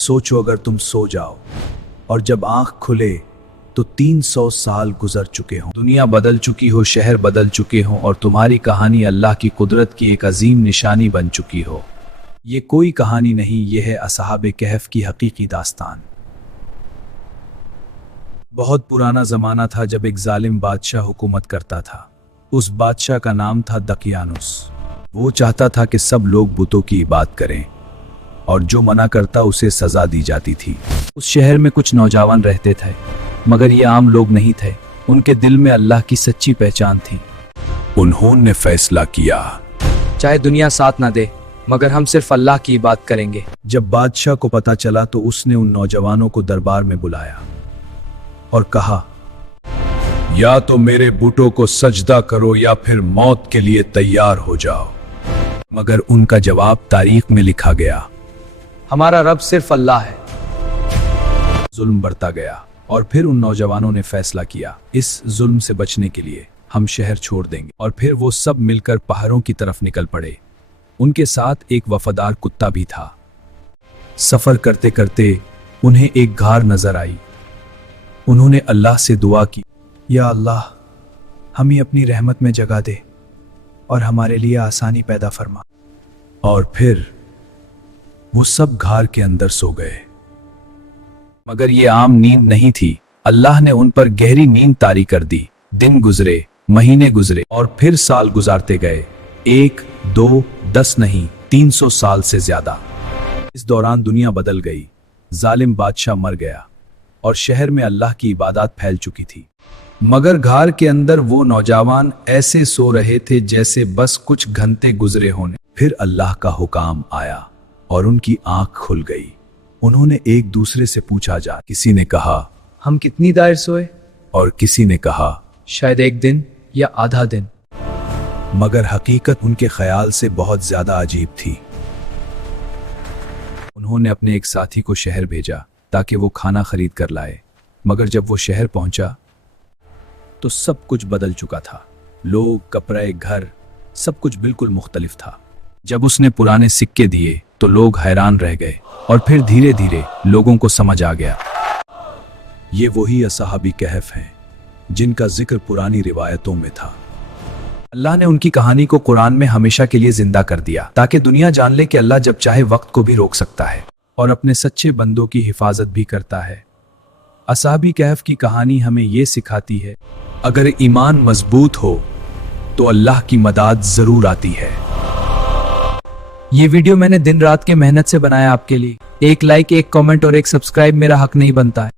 सोचो अगर तुम सो जाओ और जब आंख खुले तो 300 साल गुजर चुके हों, दुनिया बदल चुकी हो, शहर बदल चुके हों और तुम्हारी कहानी अल्लाह की कुदरत की एक अजीम निशानी बन चुकी हो। ये कोई कहानी नहीं, ये है असहाबे कहफ की हकीकी दास्तान। बहुत पुराना जमाना था जब एक जालिम बादशाह हुकूमत करता था। उस बादशाह का नाम था दकियानुस। वो चाहता था कि सब लोग बुतों की इबादत करें और जो मना करता उसे सजा दी जाती थी। उस शहर में कुछ नौजवान रहते थे, मगर ये आम लोग नहीं थे। उनके दिल में अल्लाह की सच्ची पहचान थी। उन्होंने फैसला किया, चाहे दुनिया साथ ना दे मगर हम सिर्फ अल्लाह की इबादत करेंगे। जब बादशाह को पता चला तो उसने उन नौजवानों को दरबार में बुलाया और कहा, या तो मेरे बूटों को सजदा करो या फिर मौत के लिए तैयार हो जाओ। मगर उनका जवाब तारीख में लिखा गया, हमारा रब सिर्फ अल्लाह है। जुल्म बढ़ता गया और फिर उन नौजवानों ने फैसला किया, इस जुल्म से बचने के लिए हम शहर छोड़ देंगे। और फिर वो सब मिलकर पहाड़ों की तरफ निकल पड़े। उनके साथ एक वफादार कुत्ता भी था। सफर करते करते उन्हें एक घार नजर आई। उन्होंने अल्लाह से दुआ की, या अल्लाह, हमें अपनी रहमत में जगह दे और हमारे लिए आसानी पैदा फरमा। और फिर वो सब घार के अंदर सो गए। मगर ये आम नींद नहीं थी। अल्लाह ने उन पर गहरी नींद तारी कर दी। दिन गुजरे, महीने गुजरे और फिर साल गुजारते गए। 1, 2, 10 नहीं, 300 साल से ज्यादा। इस दौरान दुनिया बदल गई। जालिम बादशाह मर गया और शहर में अल्लाह की इबादत फैल चुकी थी। मगर घार के अंदर वो नौजवान ऐसे सो रहे थे जैसे बस कुछ घंटे गुजरे होने। फिर अल्लाह का हुक्म आया और उनकी आंख खुल गई। उन्होंने एक दूसरे से पूछा जा, किसी ने कहा, हम कितनी देर सोए? और किसी ने कहा, शायद 1 दिन या आधा दिन। मगर हकीकत उनके ख्याल से बहुत ज्यादा अजीब थी। उन्होंने अपने एक साथी को शहर भेजा ताकि वो खाना खरीद कर लाए। मगर जब वो शहर पहुंचा तो सब कुछ बदल चुका था। लोग, कपड़े, घर, सब कुछ बिल्कुल मुख्तलिफ था। जब उसने पुराने सिक्के दिए तो लोग हैरान रह गए और फिर धीरे धीरे लोगों को समझ आ गया, ये वही असहाबी कहफ हैं जिनका जिक्र पुरानी रिवायतों में था। अल्लाह ने उनकी कहानी को कुरान में हमेशा के लिए जिंदा कर दिया ताकि दुनिया जान ले कि अल्लाह जब चाहे वक्त को भी रोक सकता है और अपने सच्चे बंदों की हिफाजत भी करता है। असहाबी कहफ की कहानी हमें ये सिखाती है, अगर ईमान मजबूत हो तो अल्लाह की मदद जरूर आती है। ये वीडियो मैंने दिन रात के मेहनत से बनाया आपके लिए। एक लाइक, एक कमेंट और एक सब्सक्राइब मेरा हक नहीं बनता है।